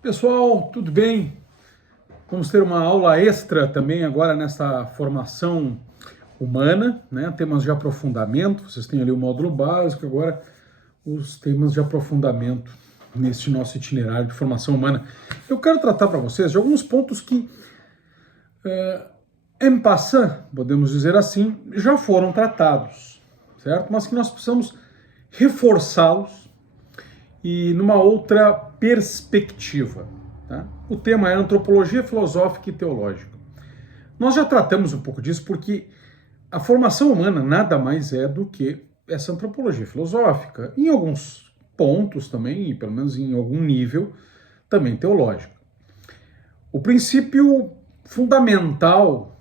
Pessoal, tudo bem? Vamos ter uma aula extra também agora nessa formação humana, né? Temas de aprofundamento. Vocês têm ali o módulo básico, agora os temas de aprofundamento neste nosso itinerário de formação humana. Eu quero tratar para vocês de alguns pontos que, en passant, podemos dizer assim, já foram tratados, certo? Mas que nós precisamos reforçá-los e numa outra perspectiva. Tá? O tema é antropologia filosófica e teológica. Nós já tratamos um pouco disso porque a formação humana nada mais é do que essa antropologia filosófica, em alguns pontos também, pelo menos em algum nível, também teológica. O princípio fundamental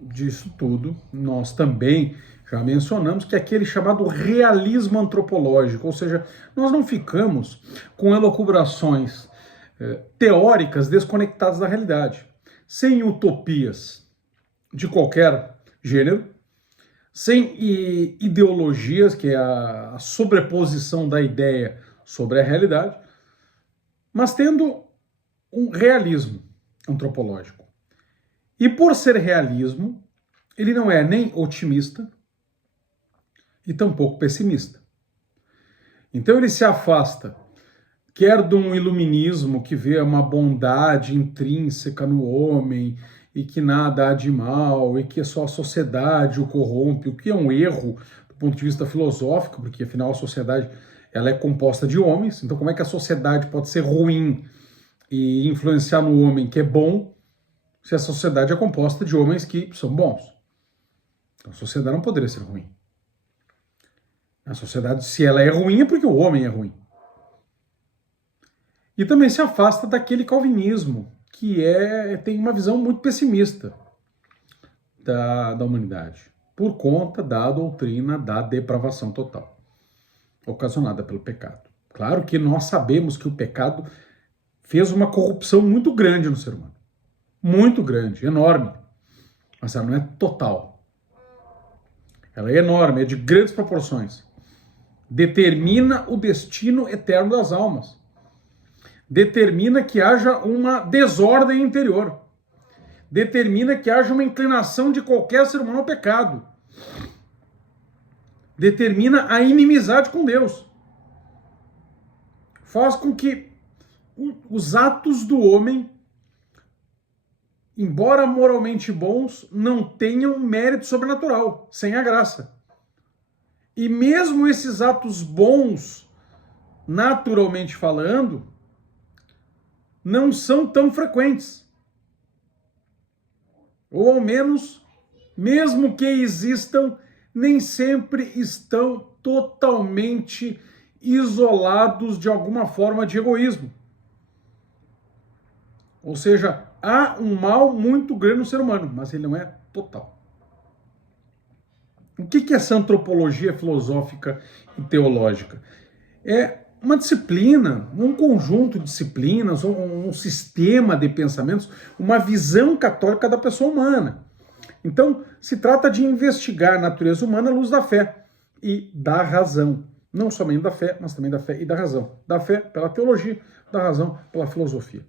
disso tudo, nós também já mencionamos, que é aquele chamado realismo antropológico, ou seja, nós não ficamos com elucubrações teóricas desconectadas da realidade, sem utopias de qualquer gênero, sem ideologias, que é a sobreposição da ideia sobre a realidade, mas tendo um realismo antropológico. E por ser realismo, ele não é nem otimista e tampouco pessimista. Então ele se afasta, quer de um iluminismo que vê uma bondade intrínseca no homem e que nada há de mal e que só a sociedade o corrompe, o que é um erro do ponto de vista filosófico, porque afinal a sociedade ela é composta de homens, então como é que a sociedade pode ser ruim e influenciar no homem que é bom, se a sociedade é composta de homens que são bons? Então a sociedade não poderia ser ruim. A sociedade, se ela é ruim, é porque o homem é ruim. E também se afasta daquele calvinismo, que tem uma visão muito pessimista da humanidade, por conta da doutrina da depravação total, ocasionada pelo pecado. Claro que nós sabemos que o pecado fez uma corrupção muito grande no ser humano. Muito grande, enorme. Mas ela não é total. Ela é enorme, é de grandes proporções. Determina o destino eterno das almas. Determina que haja uma desordem interior. Determina que haja uma inclinação de qualquer ser humano ao pecado. Determina a inimizade com Deus. Faz com que os atos do homem, embora moralmente bons, não tenham mérito sobrenatural, sem a graça. E mesmo esses atos bons, naturalmente falando, não são tão frequentes. Ou ao menos, mesmo que existam, nem sempre estão totalmente isolados de alguma forma de egoísmo. Ou seja, há um mal muito grande no ser humano, mas ele não é total. O que é essa antropologia filosófica e teológica? É uma disciplina, um conjunto de disciplinas, um sistema de pensamentos, uma visão católica da pessoa humana. Então, se trata de investigar a natureza humana à luz da fé e da razão. Não somente da fé, mas também da fé e da razão. Da fé pela teologia, da razão pela filosofia.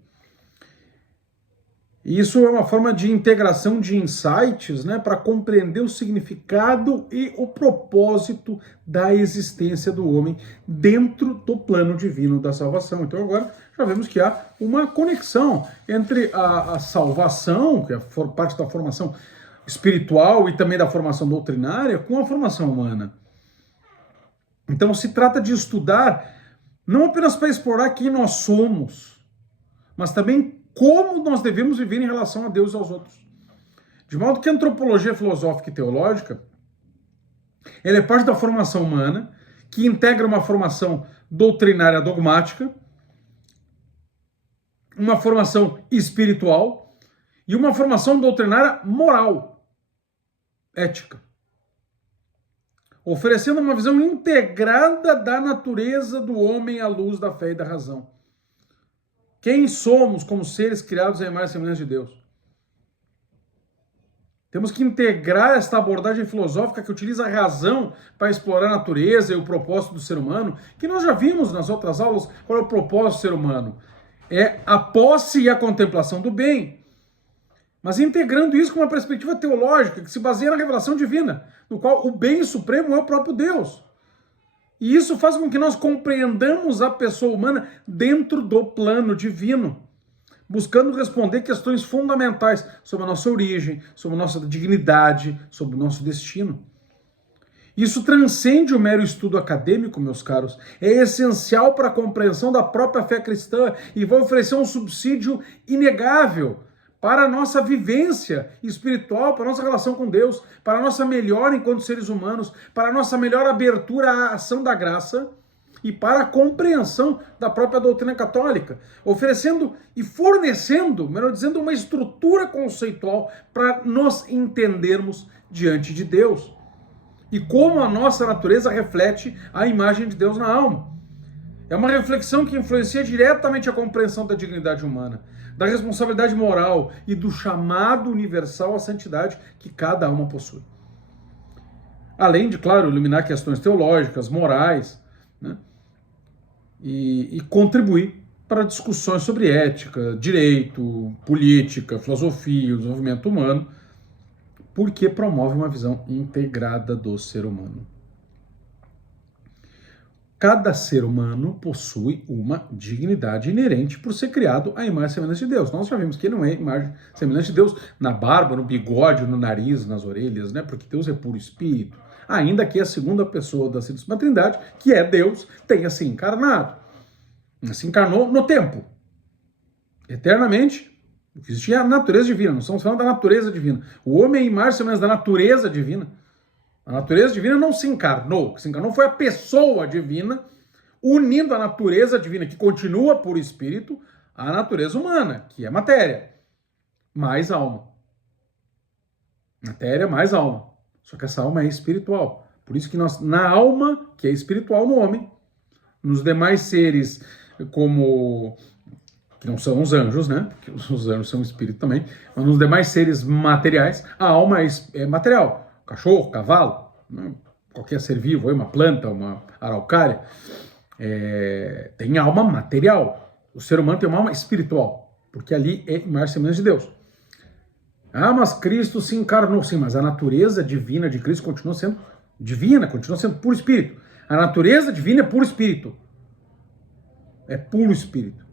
E isso é uma forma de integração de insights, né, para compreender o significado e o propósito da existência do homem dentro do plano divino da salvação. Então agora já vemos que há uma conexão entre a salvação, que é parte da formação espiritual e também da formação doutrinária, com a formação humana. Então se trata de estudar não apenas para explorar quem nós somos, mas também como nós devemos viver em relação a Deus e aos outros. De modo que a antropologia filosófica e teológica, ela é parte da formação humana, que integra uma formação doutrinária dogmática, uma formação espiritual e uma formação doutrinária moral, ética. Oferecendo uma visão integrada da natureza do homem à luz da fé e da razão. Quem somos como seres criados à imagem e semelhança de Deus? Temos que integrar esta abordagem filosófica que utiliza a razão para explorar a natureza e o propósito do ser humano, que nós já vimos nas outras aulas qual é o propósito do ser humano. é a posse e a contemplação do bem, mas integrando isso com uma perspectiva teológica que se baseia na revelação divina, no qual o bem supremo é o próprio Deus. E isso faz com que nós compreendamos a pessoa humana dentro do plano divino, buscando responder questões fundamentais sobre a nossa origem, sobre a nossa dignidade, sobre o nosso destino. Isso transcende o mero estudo acadêmico, meus caros. É essencial para a compreensão da própria fé cristã e vai oferecer um subsídio inegável para a nossa vivência espiritual, para a nossa relação com Deus, para a nossa melhora enquanto seres humanos, para a nossa melhor abertura à ação da graça e para a compreensão da própria doutrina católica, oferecendo e fornecendo, melhor dizendo, uma estrutura conceitual para nos entendermos diante de Deus. E como a nossa natureza reflete a imagem de Deus na alma. É uma reflexão que influencia diretamente a compreensão da dignidade humana, da responsabilidade moral e do chamado universal à santidade que cada alma possui. Além de, claro, iluminar questões teológicas, morais, né? E contribuir para discussões sobre ética, direito, política, filosofia, o desenvolvimento humano, porque promove uma visão integrada do ser humano. Cada ser humano possui uma dignidade inerente por ser criado à imagem e semelhança de Deus. Nós já vimos que ele não é imagem e semelhança de Deus na barba, no bigode, no nariz, nas orelhas, né? Porque Deus é puro espírito. Ainda que a segunda pessoa da Santíssima Trindade, que é Deus, tenha se encarnado. Se encarnou no tempo. Eternamente. Existia a natureza divina, não estamos falando da natureza divina. O homem é imagem e semelhança da natureza divina. A natureza divina não se encarnou. O que se encarnou foi a pessoa divina, unindo a natureza divina, que continua por espírito, à natureza humana, que é matéria, mais alma. Matéria mais alma. Só que essa alma é espiritual. Por isso que nós, na alma, que é espiritual no homem, nos demais seres, como... que não são os anjos, né? Porque os anjos são espírito também. Mas nos demais seres materiais, a alma é material. Cachorro, cavalo, né? Qualquer ser vivo, uma planta, uma araucária, tem alma material. O ser humano tem uma alma espiritual, porque ali é imagem e semelhança de Deus. Ah, mas Cristo se encarnou. Sim, mas a natureza divina de Cristo continua sendo divina, continua sendo puro espírito. A natureza divina é puro espírito. É puro espírito.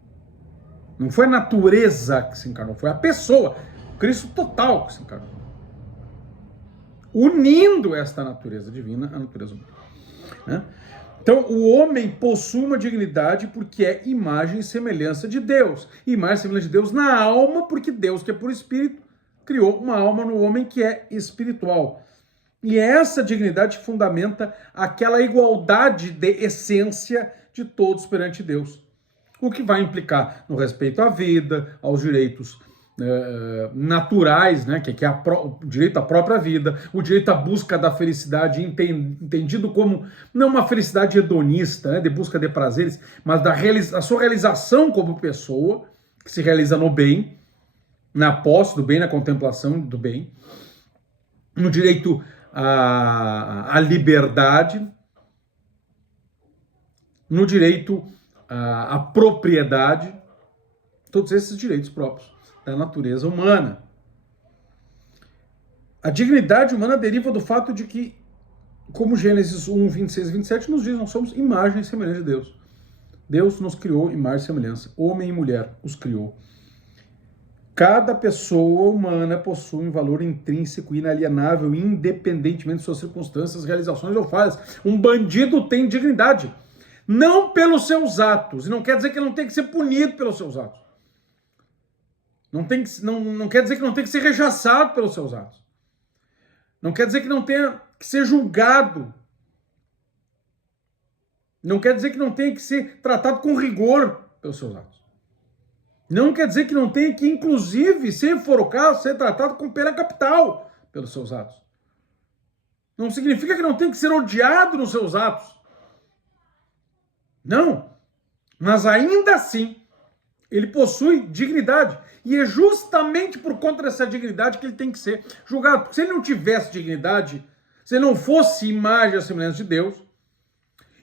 Não foi a natureza que se encarnou, foi a pessoa, Cristo total que se encarnou. Unindo esta natureza divina à natureza humana. Né? Então, o homem possui uma dignidade porque é imagem e semelhança de Deus. Imagem e semelhança de Deus na alma, porque Deus, que é por espírito, criou uma alma no homem que é espiritual. E essa dignidade fundamenta aquela igualdade de essência de todos perante Deus. O que vai implicar no respeito à vida, aos direitos naturais, né, que é o direito à própria vida, o direito à busca da felicidade, entendido como não uma felicidade hedonista, né, de busca de prazeres, mas a sua realização como pessoa, que se realiza no bem, na posse do bem, na contemplação do bem, no direito à liberdade, no direito à propriedade, todos esses direitos próprios da natureza humana. A dignidade humana deriva do fato de que, como Gênesis 1, 26 e 27 nos diz, nós somos imagem e semelhança de Deus. Deus nos criou imagem e semelhança. Homem e mulher os criou. Cada pessoa humana possui um valor intrínseco, inalienável, independentemente de suas circunstâncias, realizações ou falhas. Um bandido tem dignidade. Não pelos seus atos. E não quer dizer que ele não tem que ser punido pelos seus atos. Não quer dizer que não tem que ser rechaçado pelos seus atos. Não quer dizer que não tenha que ser julgado. Não quer dizer que não tenha que ser tratado com rigor pelos seus atos. Não quer dizer que não tenha que, inclusive, se for o caso, ser tratado com pena capital pelos seus atos. Não significa que não tem que ser odiado nos seus atos. Não. Mas ainda assim, ele possui dignidade. E é justamente por conta dessa dignidade que ele tem que ser julgado. Porque se ele não tivesse dignidade, se ele não fosse imagem e semelhança de Deus,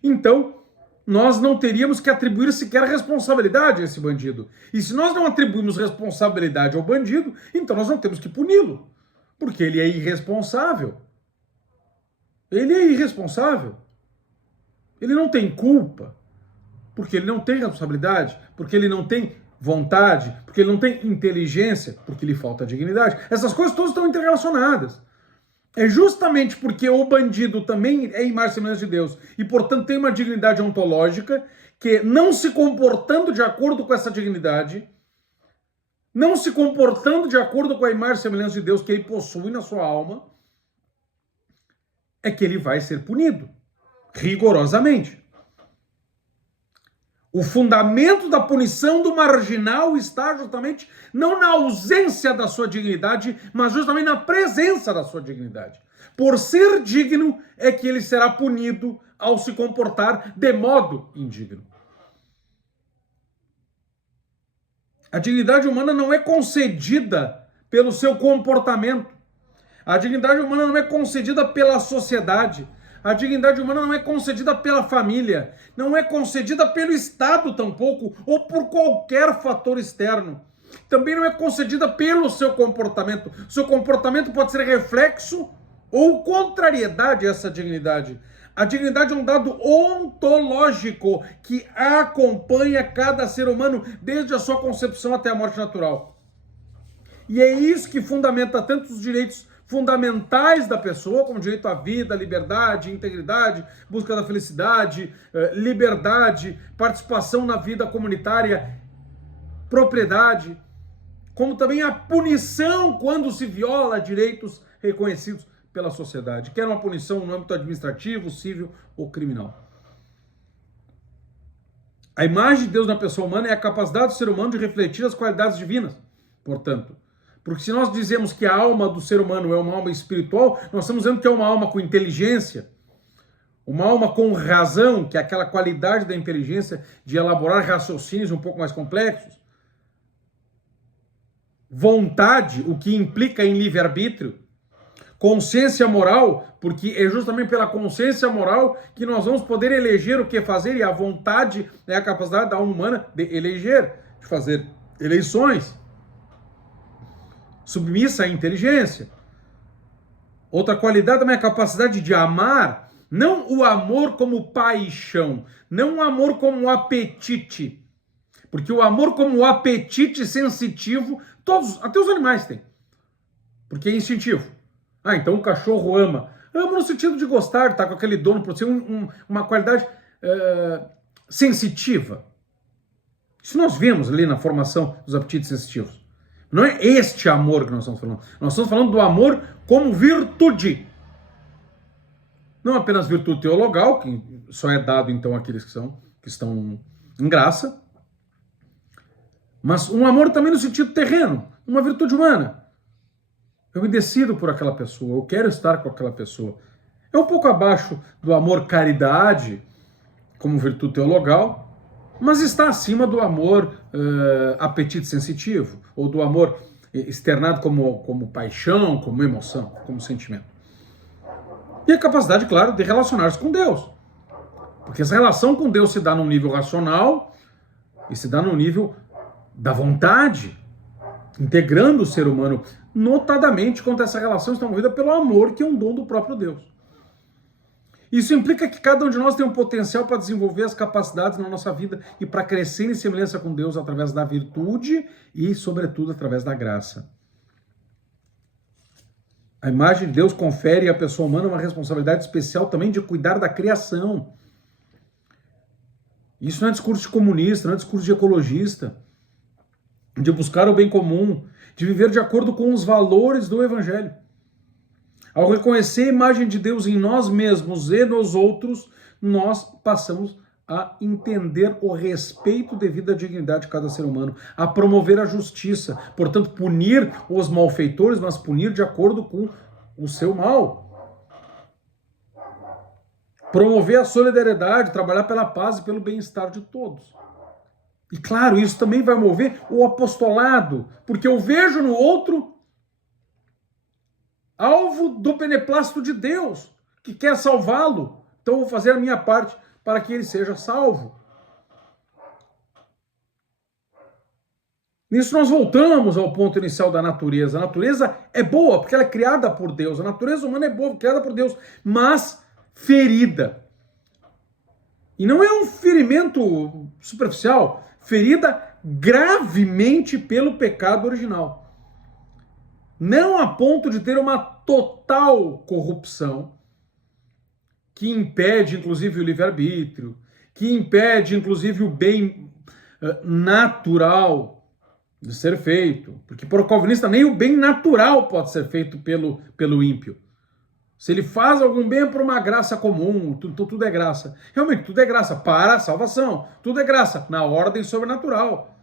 então nós não teríamos que atribuir sequer responsabilidade a esse bandido. E se nós não atribuímos responsabilidade ao bandido, então nós não temos que puni-lo, porque ele é irresponsável. Ele é irresponsável. Ele não tem culpa, porque ele não tem responsabilidade, porque ele não tem vontade, porque ele não tem inteligência, porque lhe falta dignidade. Essas coisas todas estão interrelacionadas. É justamente porque o bandido também é imagem e semelhança de Deus e, portanto, tem uma dignidade ontológica que, não se comportando de acordo com essa dignidade, não se comportando de acordo com a imagem e semelhança de Deus que ele possui na sua alma, é que ele vai ser punido, rigorosamente. O fundamento da punição do marginal está justamente não na ausência da sua dignidade, mas justamente na presença da sua dignidade. Por ser digno é que ele será punido ao se comportar de modo indigno. A dignidade humana não é concedida pelo seu comportamento. A dignidade humana não é concedida pela sociedade. A dignidade humana não é concedida pela família, não é concedida pelo Estado tampouco, ou por qualquer fator externo. Também não é concedida pelo seu comportamento. O seu comportamento pode ser reflexo ou contrariedade a essa dignidade. A dignidade é um dado ontológico que acompanha cada ser humano desde a sua concepção até a morte natural. E é isso que fundamenta tanto os direitos fundamentais da pessoa, como direito à vida, liberdade, integridade, busca da felicidade, liberdade, participação na vida comunitária, propriedade, como também a punição quando se viola direitos reconhecidos pela sociedade, quer uma punição no âmbito administrativo, civil ou criminal. A imagem de Deus na pessoa humana é a capacidade do ser humano de refletir as qualidades divinas, portanto. Porque se nós dizemos que a alma do ser humano é uma alma espiritual, nós estamos dizendo que é uma alma com inteligência, uma alma com razão, que é aquela qualidade da inteligência de elaborar raciocínios um pouco mais complexos. Vontade, o que implica em livre-arbítrio. Consciência moral, porque é justamente pela consciência moral que nós vamos poder eleger o que fazer, e a vontade é a capacidade da alma humana de eleger, de fazer eleições. Submissa à inteligência. Outra qualidade também é a capacidade de amar, não o amor como paixão, não o amor como apetite, porque o amor como apetite sensitivo, todos, até os animais têm, porque é instintivo. Ah, então o cachorro ama no sentido de gostar, de estar com aquele dono, por ser uma qualidade sensitiva. Isso nós vemos ali na formação dos apetites sensitivos. Não é este amor que nós estamos falando. Nós estamos falando do amor como virtude. Não apenas virtude teologal, que só é dado então àqueles que estão em graça, mas um amor também no sentido terreno, uma virtude humana. Eu me decido por aquela pessoa, eu quero estar com aquela pessoa. É um pouco abaixo do amor caridade, como virtude teologal, mas está acima do amor apetite sensitivo, ou do amor externado como paixão, como emoção, como sentimento. E a capacidade, claro, de relacionar-se com Deus. Porque essa relação com Deus se dá num nível racional e se dá no nível da vontade, integrando o ser humano, notadamente quando essa relação está movida pelo amor, que é um dom do próprio Deus. Isso implica que cada um de nós tem um potencial para desenvolver as capacidades na nossa vida e para crescer em semelhança com Deus através da virtude e, sobretudo, através da graça. A imagem de Deus confere à pessoa humana uma responsabilidade especial também de cuidar da criação. Isso não é discurso de comunista, não é discurso de ecologista, de buscar o bem comum, de viver de acordo com os valores do Evangelho. Ao reconhecer a imagem de Deus em nós mesmos e nos outros, nós passamos a entender o respeito devido à dignidade de cada ser humano, a promover a justiça, portanto, punir os malfeitores, mas punir de acordo com o seu mal. Promover a solidariedade, trabalhar pela paz e pelo bem-estar de todos. E claro, isso também vai mover o apostolado, porque eu vejo no outro alvo do beneplácito de Deus, que quer salvá-lo. Então eu vou fazer a minha parte para que ele seja salvo. Nisso nós voltamos ao ponto inicial da natureza. A natureza é boa porque ela é criada por Deus. A natureza humana é boa, criada por Deus, mas ferida. E não é um ferimento superficial, ferida gravemente pelo pecado original. Não a ponto de ter uma total corrupção que impede, inclusive, o livre-arbítrio, que impede, inclusive, o bem natural de ser feito. Porque, para o calvinista, nem o bem natural pode ser feito pelo ímpio. Se ele faz algum bem é por uma graça comum, tudo é graça. Realmente, tudo é graça para a salvação. Tudo é graça na ordem sobrenatural.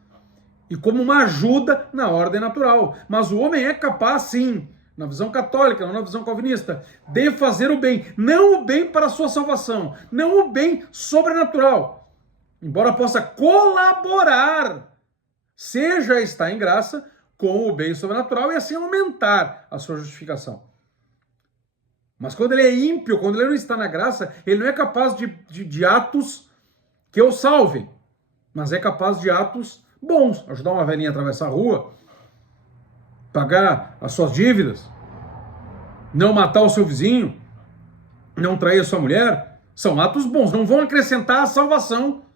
E como uma ajuda na ordem natural. Mas o homem é capaz, sim, na visão católica, não na visão calvinista, de fazer o bem. Não o bem para a sua salvação. Não o bem sobrenatural. Embora possa colaborar, seja estar em graça com o bem sobrenatural e assim aumentar a sua justificação. Mas quando ele é ímpio, quando ele não está na graça, ele não é capaz de atos que o salvem, mas é capaz de atos bons. Ajudar uma velhinha a atravessar a rua, pagar as suas dívidas, não matar o seu vizinho, não trair a sua mulher. São atos bons, não vão acrescentar a salvação,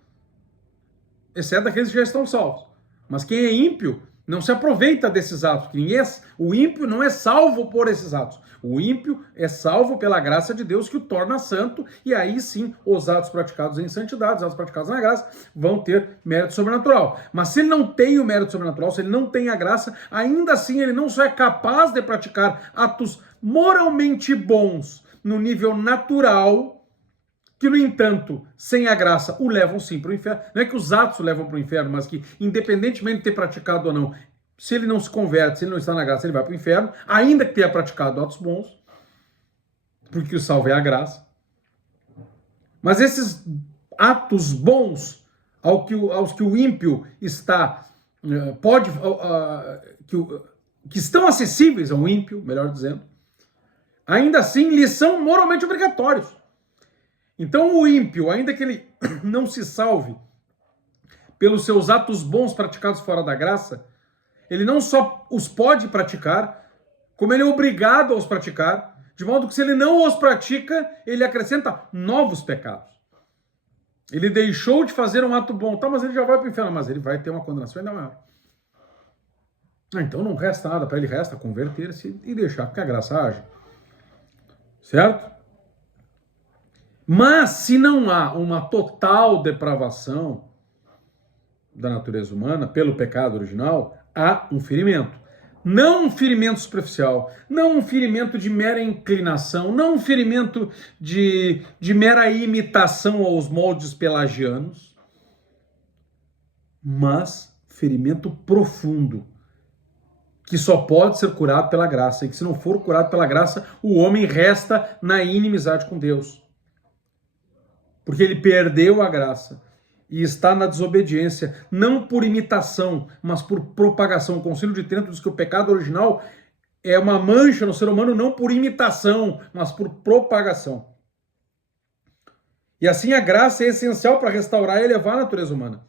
exceto aqueles que já estão salvos. Mas quem é ímpio não se aproveita desses atos. O ímpio não é salvo por esses atos. O ímpio é salvo pela graça de Deus que o torna santo, e aí sim os atos praticados em santidade, os atos praticados na graça, vão ter mérito sobrenatural. Mas se ele não tem o mérito sobrenatural, se ele não tem a graça, ainda assim ele não só é capaz de praticar atos moralmente bons no nível natural, que, no entanto, sem a graça, o levam sim para o inferno. Não é que os atos o levam para o inferno, mas que, independentemente de ter praticado ou não, se ele não se converte, se ele não está na graça, ele vai para o inferno, ainda que tenha praticado atos bons, porque o salvo é a graça. Mas esses atos bons, aos que o ímpio está, que estão acessíveis ao ímpio, melhor dizendo, ainda assim lhes são moralmente obrigatórios. Então o ímpio, ainda que ele não se salve pelos seus atos bons praticados fora da graça, ele não só os pode praticar, como ele é obrigado a os praticar, de modo que se ele não os pratica, ele acrescenta novos pecados. Ele deixou de fazer um ato bom, tá, mas ele já vai para o inferno, mas ele vai ter uma condenação ainda maior. Então não resta nada para ele, resta converter-se e deixar que a graça age. Certo? Mas se não há uma total depravação da natureza humana pelo pecado original, há um ferimento. Não um ferimento superficial, não um ferimento de mera inclinação, não um ferimento de mera imitação aos moldes pelagianos, mas ferimento profundo, que só pode ser curado pela graça, e que se não for curado pela graça, o homem resta na inimizade com Deus. Porque ele perdeu a graça e está na desobediência, não por imitação, mas por propagação. O Concílio de Trento diz que o pecado original é uma mancha no ser humano, não por imitação, mas por propagação. E assim a graça é essencial para restaurar e elevar a natureza humana,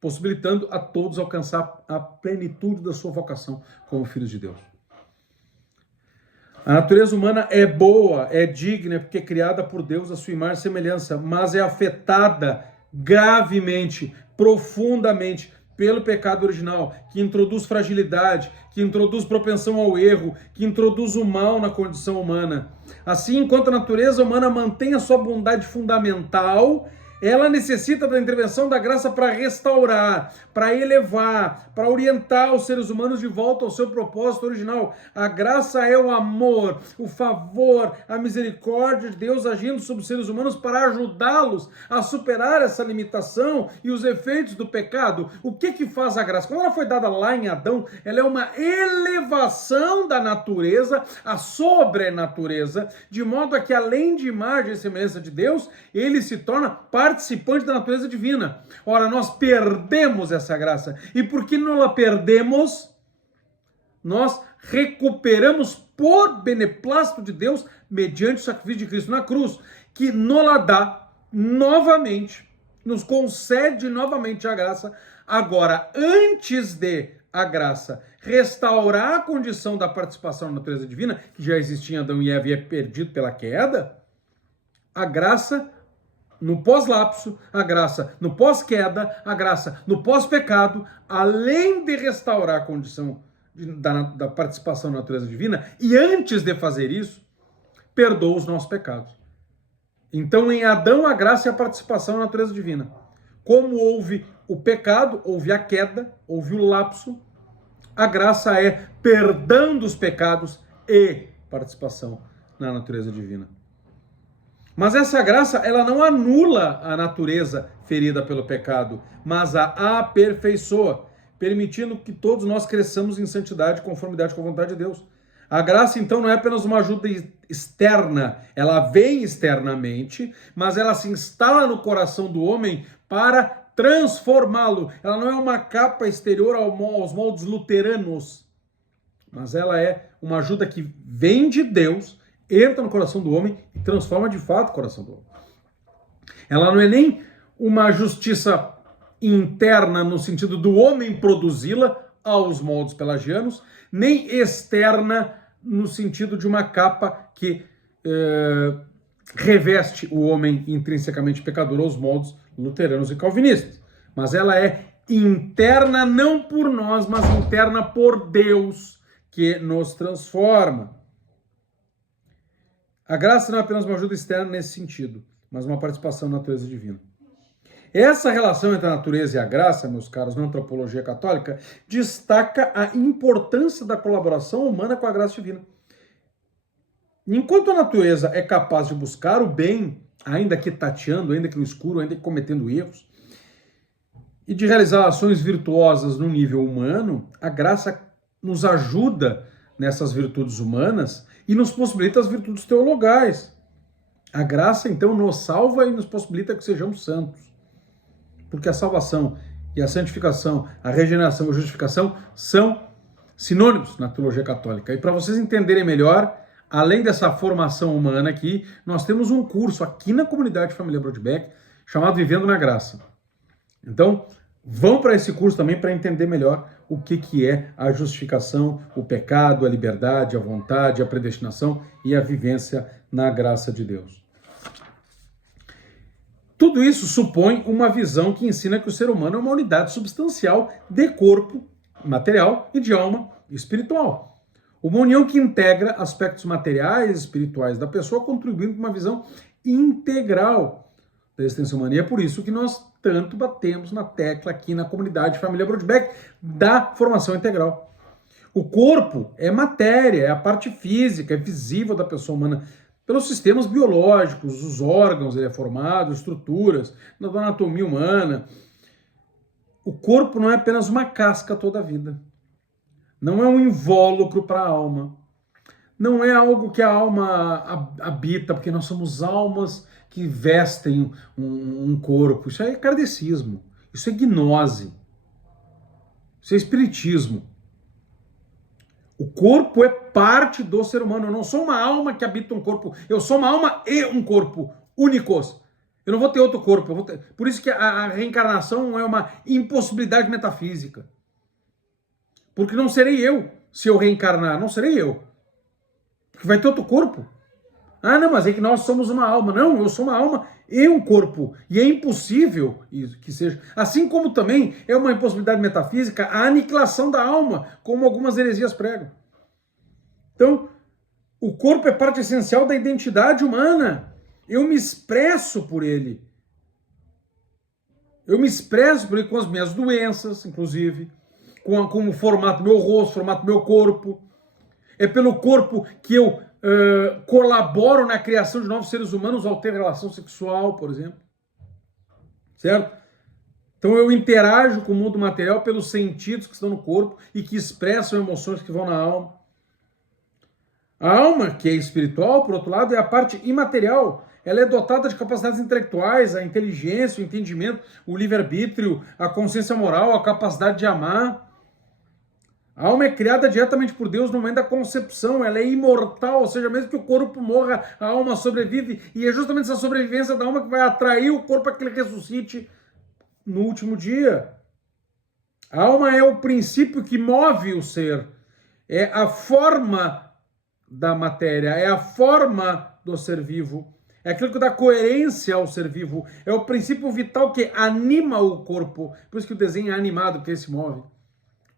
possibilitando a todos alcançar a plenitude da sua vocação como filhos de Deus. A natureza humana é boa, é digna, porque é criada por Deus à sua imagem e semelhança, mas é afetada gravemente, profundamente, pelo pecado original, que introduz fragilidade, que introduz propensão ao erro, que introduz o mal na condição humana. Assim, enquanto a natureza humana mantém a sua bondade fundamental, ela necessita da intervenção da graça para restaurar, para elevar, para orientar os seres humanos de volta ao seu propósito original. A graça é o amor, o favor, a misericórdia de Deus agindo sobre os seres humanos para ajudá-los a superar essa limitação e os efeitos do pecado. O que faz a graça? Quando ela foi dada lá em Adão, ela é uma elevação da natureza, a sobrenatureza, de modo a que, além de imagem e semelhança de Deus, ele se torna participante da natureza divina. Ora, nós perdemos essa graça. E por que não a perdemos? Nós recuperamos por beneplácito de Deus, mediante o sacrifício de Cristo na cruz, que nos dá novamente, nos concede novamente a graça. Agora, antes de a graça restaurar a condição da participação na natureza divina, que já existia em Adão e Eva e é perdido pela queda, a graça no pós-lapso, a graça no pós-queda, a graça no pós-pecado, além de restaurar a condição da participação na natureza divina, e antes de fazer isso, perdoa os nossos pecados. Então, em Adão, a graça é a participação na natureza divina. Como houve o pecado, houve a queda, houve o lapso, a graça é perdão dos pecados e participação na natureza divina. Mas essa graça, ela não anula a natureza ferida pelo pecado, mas a aperfeiçoa, permitindo que todos nós cresçamos em santidade e conformidade com a vontade de Deus. A graça, então, não é apenas uma ajuda externa, ela vem externamente, mas ela se instala no coração do homem para transformá-lo. Ela não é uma capa exterior aos moldes luteranos, mas ela é uma ajuda que vem de Deus, entra no coração do homem e transforma de fato o coração do homem. Ela não é nem uma justiça interna no sentido do homem produzi-la aos moldes pelagianos, nem externa no sentido de uma capa que reveste o homem intrinsecamente pecador aos moldes luteranos e calvinistas. Mas ela é interna não por nós, mas interna por Deus, que nos transforma. A graça não é apenas uma ajuda externa nesse sentido, mas uma participação na natureza divina. Essa relação entre a natureza e a graça, meus caros, na antropologia católica, destaca a importância da colaboração humana com a graça divina. Enquanto a natureza é capaz de buscar o bem, ainda que tateando, ainda que no escuro, ainda que cometendo erros, e de realizar ações virtuosas no nível humano, a graça nos ajuda nessas virtudes humanas e nos possibilita as virtudes teologais. A graça, então, nos salva e nos possibilita que sejamos santos. Porque a salvação e a santificação, a regeneração e a justificação são sinônimos na teologia católica. E para vocês entenderem melhor, além dessa formação humana aqui, nós temos um curso aqui na comunidade Família Brodbeck chamado Vivendo na Graça. Então, vão para esse curso também para entender melhor o que é a justificação, o pecado, a liberdade, a vontade, a predestinação e a vivência na graça de Deus. Tudo isso supõe uma visão que ensina que o ser humano é uma unidade substancial de corpo material e de alma espiritual. Uma união que integra aspectos materiais e espirituais da pessoa, contribuindo para uma visão integral da existência humana. E é por isso que nós tanto batemos na tecla aqui na comunidade Família Brodbeck da formação integral. O corpo é matéria, é a parte física, é visível da pessoa humana, pelos sistemas biológicos, os órgãos, ele é formado, estruturas, na anatomia humana. O corpo não é apenas uma casca toda a vida. Não é um invólucro para a alma. Não é algo que a alma habita, porque nós somos almas que vestem um corpo. Isso é kardecismo. Isso é gnose. Isso é espiritismo. O corpo é parte do ser humano. Eu não sou uma alma que habita um corpo. Eu sou uma alma e um corpo únicos. Eu não vou ter outro corpo. Por isso que a reencarnação é uma impossibilidade metafísica. Porque não serei eu se eu reencarnar. Não serei eu. Porque vai ter outro corpo. Ah, não, mas é que nós somos uma alma. Não, eu sou uma alma e um corpo. E é impossível que seja. Assim como também é uma impossibilidade metafísica a aniquilação da alma, como algumas heresias pregam. Então, o corpo é parte essencial da identidade humana. Eu me expresso por ele. Eu me expresso por ele com as minhas doenças, inclusive, com o formato do meu rosto, formato do meu corpo. É pelo corpo que eu colaboro na criação de novos seres humanos ao ter relação sexual, por exemplo. Certo? Então eu interajo com o mundo material pelos sentidos que estão no corpo e que expressam emoções que vão na alma. A alma, que é espiritual, por outro lado, é a parte imaterial. Ela é dotada de capacidades intelectuais, a inteligência, o entendimento, o livre-arbítrio, a consciência moral, a capacidade de amar. A alma é criada diretamente por Deus no momento da concepção, ela é imortal, ou seja, mesmo que o corpo morra, a alma sobrevive, e é justamente essa sobrevivência da alma que vai atrair o corpo para que ele ressuscite no último dia. A alma é o princípio que move o ser, é a forma da matéria, é a forma do ser vivo, é aquilo que dá coerência ao ser vivo, é o princípio vital que anima o corpo, por isso que o desenho é animado, porque ele se move.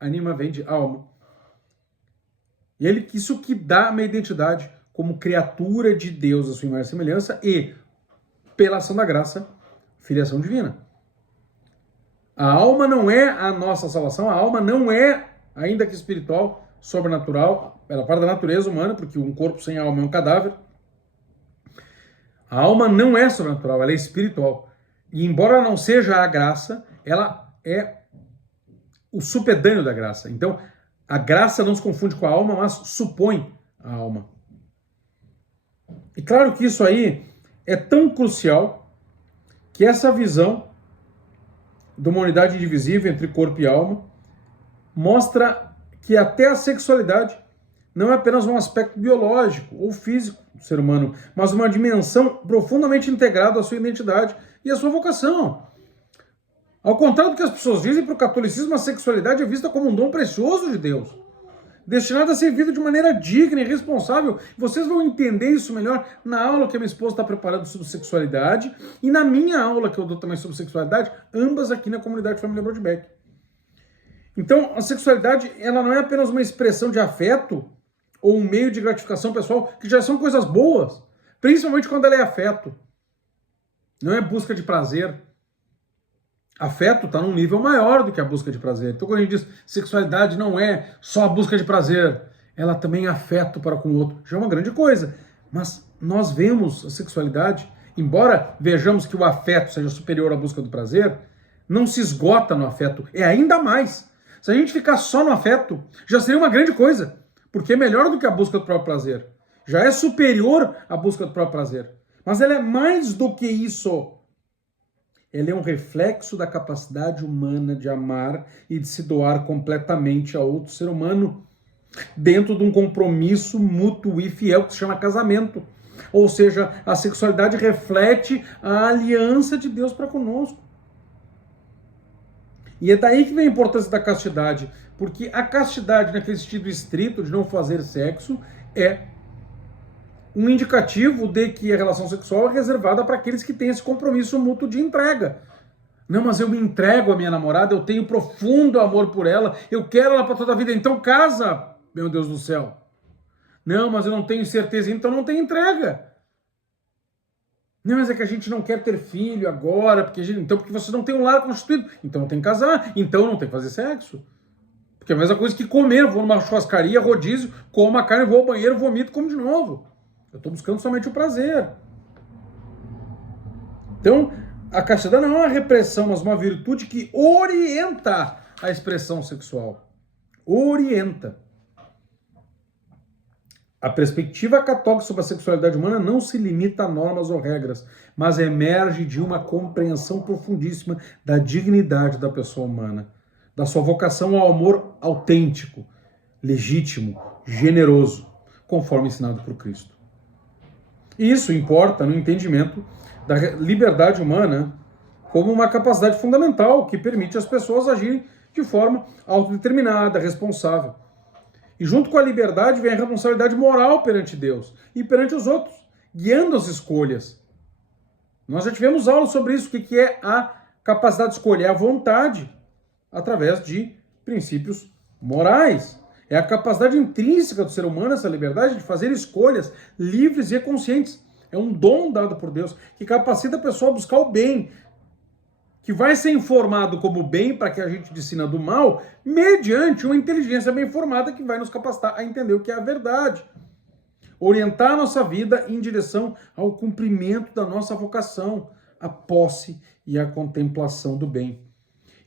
Anima vem de alma. E isso que dá a minha identidade como criatura de Deus, a sua imagem e semelhança, e, pela ação da graça, filiação divina. A alma não é a nossa salvação, a alma não é, ainda que espiritual, sobrenatural, ela é parte da natureza humana, porque um corpo sem alma é um cadáver. A alma não é sobrenatural, ela é espiritual. E embora ela não seja a graça, ela é o supedâneo da graça. Então, a graça não se confunde com a alma, mas supõe a alma. E claro que isso aí é tão crucial que essa visão de uma unidade indivisível entre corpo e alma mostra que até a sexualidade não é apenas um aspecto biológico ou físico do ser humano, mas uma dimensão profundamente integrada à sua identidade e à sua vocação. Ao contrário do que as pessoas dizem, para o catolicismo a sexualidade é vista como um dom precioso de Deus, destinado a ser vivido de maneira digna e responsável. Vocês vão entender isso melhor na aula que a minha esposa está preparando sobre sexualidade e na minha aula que eu dou também sobre sexualidade, ambas aqui na comunidade Família Brodbeck. Então, a sexualidade ela não é apenas uma expressão de afeto ou um meio de gratificação pessoal, que já são coisas boas, principalmente quando ela é afeto. Não é busca de prazer. Afeto está num nível maior do que a busca de prazer. Então, quando a gente diz sexualidade não é só a busca de prazer, ela também é afeto para com o outro. Já é uma grande coisa. Mas nós vemos a sexualidade, embora vejamos que o afeto seja superior à busca do prazer, não se esgota no afeto. É ainda mais. Se a gente ficar só no afeto, já seria uma grande coisa. Porque é melhor do que a busca do próprio prazer. Já é superior à busca do próprio prazer. Mas ela é mais do que isso. Ela é um reflexo da capacidade humana de amar e de se doar completamente a outro ser humano, dentro de um compromisso mútuo e fiel que se chama casamento. Ou seja, a sexualidade reflete a aliança de Deus para conosco. E é daí que vem a importância da castidade, porque a castidade, naquele sentido estrito de não fazer sexo, é um indicativo de que a relação sexual é reservada para aqueles que têm esse compromisso mútuo de entrega. Não, mas eu me entrego à minha namorada, eu tenho profundo amor por ela, eu quero ela para toda a vida, então casa, meu Deus do céu. Não, mas eu não tenho certeza, então não tem entrega. Não, mas é que a gente não quer ter filho agora, porque você não tem um lar constituído, então não tem que casar, então não tem que fazer sexo. Porque é a mesma coisa que comer, vou numa churrascaria, rodízio, como uma carne, vou ao banheiro, vomito, como de novo. Eu estou buscando somente o prazer. Então, a castidade não é uma repressão, mas uma virtude que orienta a expressão sexual. Orienta. A perspectiva católica sobre a sexualidade humana não se limita a normas ou regras, mas emerge de uma compreensão profundíssima da dignidade da pessoa humana, da sua vocação ao amor autêntico, legítimo, generoso, conforme ensinado por Cristo. E isso importa no entendimento da liberdade humana como uma capacidade fundamental que permite às pessoas agirem de forma autodeterminada, responsável. E junto com a liberdade vem a responsabilidade moral perante Deus e perante os outros, guiando as escolhas. Nós já tivemos aula sobre isso, o que é a capacidade de escolher a vontade através de princípios morais. É a capacidade intrínseca do ser humano, essa liberdade de fazer escolhas livres e conscientes. É um dom dado por Deus que capacita a pessoa a buscar o bem, que vai ser informado como bem para que a gente discina do mal, mediante uma inteligência bem formada que vai nos capacitar a entender o que é a verdade. Orientar a nossa vida em direção ao cumprimento da nossa vocação, a posse e a contemplação do bem.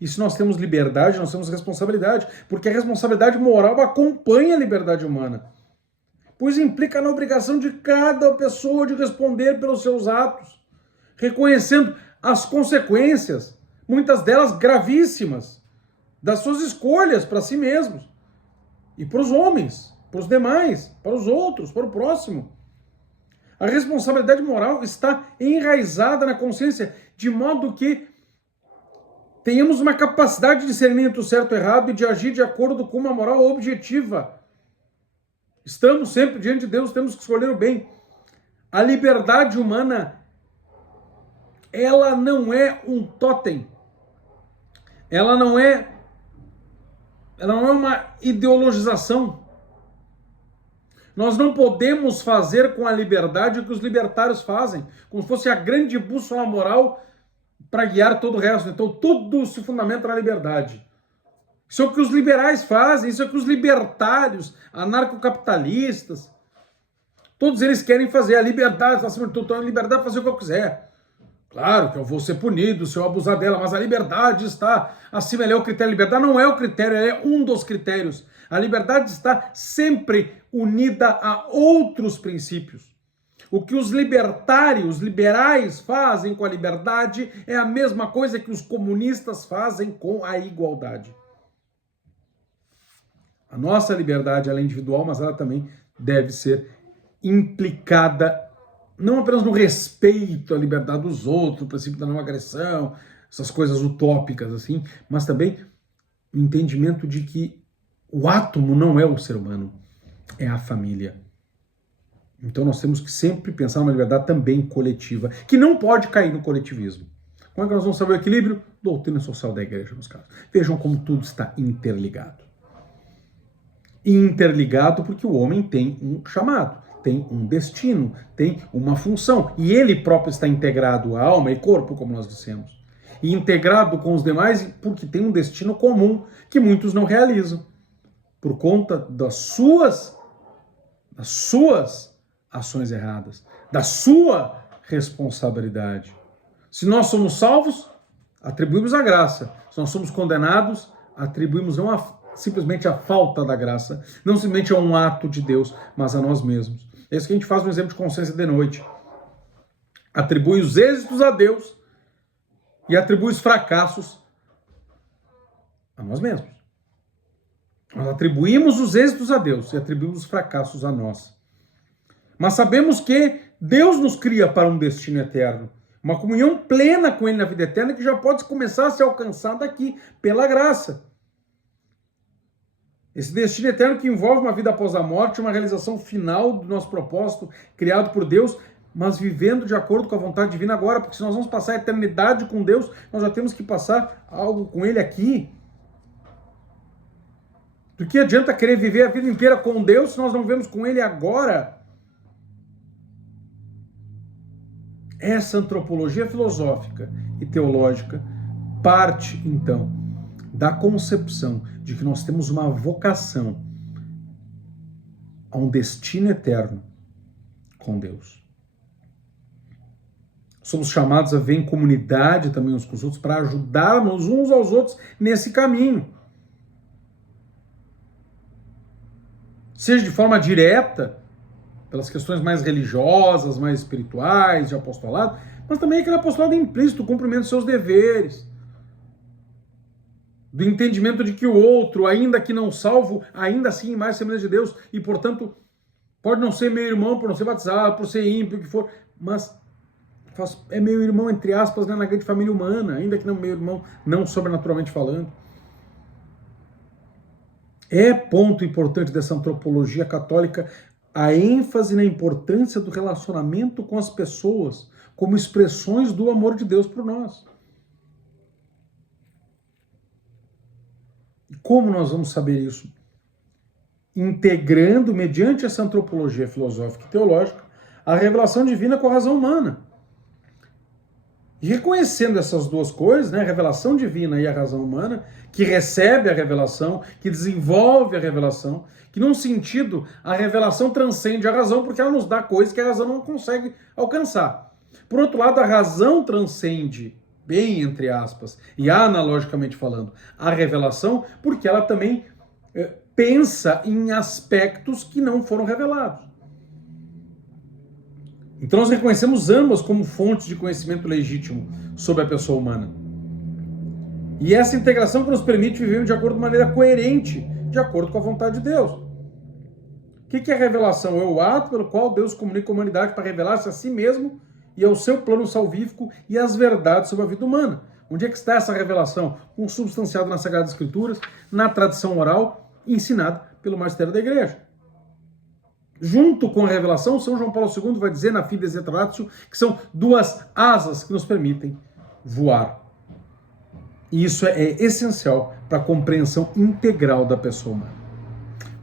E se nós temos liberdade, nós temos responsabilidade, porque a responsabilidade moral acompanha a liberdade humana, pois implica na obrigação de cada pessoa de responder pelos seus atos, reconhecendo as consequências, muitas delas gravíssimas, das suas escolhas para si mesmos. e para os homens, para os demais, para os outros, para o próximo. A responsabilidade moral está enraizada na consciência, de modo que tenhamos uma capacidade de discernir entre o certo e o errado e de agir de acordo com uma moral objetiva. Estamos sempre diante de Deus, temos que escolher o bem. A liberdade humana, ela não é um totem. Ela não é uma ideologização. Nós não podemos fazer com a liberdade o que os libertários fazem, como se fosse a grande bússola moral para guiar todo o resto. Então tudo se fundamenta na liberdade. Isso é o que os liberais fazem, isso é o que os libertários, anarcocapitalistas, todos eles querem fazer. A liberdade está acima de tudo, então a liberdade é fazer o que eu quiser. Claro que eu vou ser punido se eu abusar dela, mas a liberdade está acima, ele é o critério. A liberdade não é o critério, é um dos critérios. A liberdade está sempre unida a outros princípios. O que os libertários, liberais fazem com a liberdade é a mesma coisa que os comunistas fazem com a igualdade. A nossa liberdade, ela é individual, mas ela também deve ser implicada não apenas no respeito à liberdade dos outros, o princípio da não agressão, essas coisas utópicas assim, mas também o entendimento de que o átomo não é o ser humano, é a família. Então nós temos que sempre pensar numa liberdade também coletiva, que não pode cair no coletivismo. Como é que nós vamos saber o equilíbrio? Doutrina social da igreja, meus caros. Vejam como tudo está interligado. Interligado porque o homem tem um chamado, tem um destino, tem uma função. E ele próprio está integrado a alma e corpo, como nós dissemos. E integrado com os demais porque tem um destino comum que muitos não realizam. Por conta das suas ações erradas, da sua responsabilidade. Se nós somos salvos, atribuímos a graça. Se nós somos condenados, atribuímos não simplesmente a falta da graça, não simplesmente a um ato de Deus, mas a nós mesmos. É isso que a gente faz no exemplo de consciência de noite. Atribui os êxitos a Deus e atribui os fracassos a nós mesmos. Nós atribuímos os êxitos a Deus e atribuímos os fracassos a nós. Mas sabemos que Deus nos cria para um destino eterno, uma comunhão plena com Ele na vida eterna que já pode começar a ser alcançada aqui, pela graça. Esse destino eterno que envolve uma vida após a morte, uma realização final do nosso propósito criado por Deus, mas vivendo de acordo com a vontade divina agora, porque se nós vamos passar a eternidade com Deus, nós já temos que passar algo com Ele aqui. Do que adianta querer viver a vida inteira com Deus se nós não vivemos com Ele agora? Essa antropologia filosófica e teológica parte, então, da concepção de que nós temos uma vocação a um destino eterno com Deus. Somos chamados a ver em comunidade também uns com os outros para ajudarmos uns aos outros nesse caminho. Seja de forma direta, pelas questões mais religiosas, mais espirituais, de apostolado, mas também aquele apostolado implícito, o cumprimento dos seus deveres, do entendimento de que o outro, ainda que não salvo, ainda assim mais semelhante de Deus, e portanto, pode não ser meu irmão por não ser batizado, por ser ímpio, o que for, mas é meu irmão, entre aspas, né, na grande família humana, ainda que não meu irmão, não sobrenaturalmente falando. É ponto importante dessa antropologia católica a ênfase na importância do relacionamento com as pessoas como expressões do amor de Deus por nós. E como nós vamos saber isso? Integrando, mediante essa antropologia filosófica e teológica, a revelação divina com a razão humana. E reconhecendo essas duas coisas, né, a revelação divina e a razão humana, que recebe a revelação, que desenvolve a revelação, que num sentido a revelação transcende a razão porque ela nos dá coisas que a razão não consegue alcançar. Por outro lado, a razão transcende, bem entre aspas, e analogicamente falando, a revelação porque ela também pensa em aspectos que não foram revelados. Então nós reconhecemos ambas como fontes de conhecimento legítimo sobre a pessoa humana. E essa integração que nos permite viver de acordo com maneira coerente, de acordo com a vontade de Deus. O que é revelação? É o ato pelo qual Deus comunica a humanidade para revelar-se a si mesmo e ao seu plano salvífico e as verdades sobre a vida humana. Onde é que está essa revelação? Consubstanciada nas Sagradas Escrituras, na tradição oral, ensinada pelo magistério da Igreja. Junto com a revelação, São João Paulo II vai dizer na Fides et Ratio que são duas asas que nos permitem voar. E isso é essencial para a compreensão integral da pessoa humana.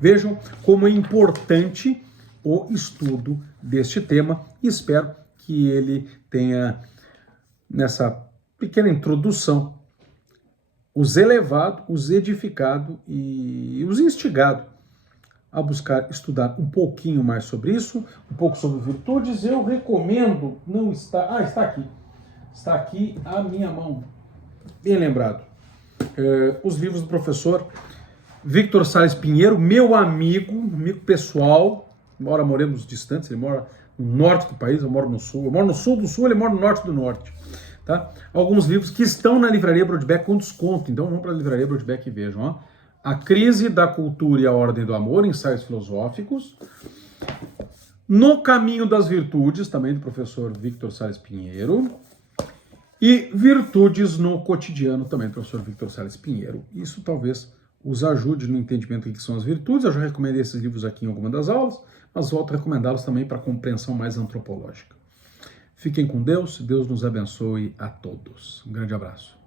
Vejam como é importante o estudo deste tema e espero que ele tenha, nessa pequena introdução, os elevado, os edificado e os instigado a buscar estudar um pouquinho mais sobre isso, um pouco sobre virtudes. Eu recomendo, não está... está aqui. Está aqui à minha mão. Bem lembrado. Os livros do professor Victor Sales Pinheiro, meu amigo pessoal, embora moremos distantes, ele mora no norte do país, eu moro no sul. Eu moro no sul do sul, ele mora no norte do norte. Tá? Alguns livros que estão na Livraria Brodbeck com desconto, então vamos para a Livraria Brodbeck e vejam. Ó. A Crise da Cultura e a Ordem do Amor, Ensaios Filosóficos. No Caminho das Virtudes, também do professor Victor Sales Pinheiro. E Virtudes no Cotidiano, também do professor Victor Sales Pinheiro. Isso talvez os ajude no entendimento do que são as virtudes. Eu já recomendei esses livros aqui em alguma das aulas, mas volto a recomendá-los também para compreensão mais antropológica. Fiquem com Deus, Deus nos abençoe a todos. Um grande abraço.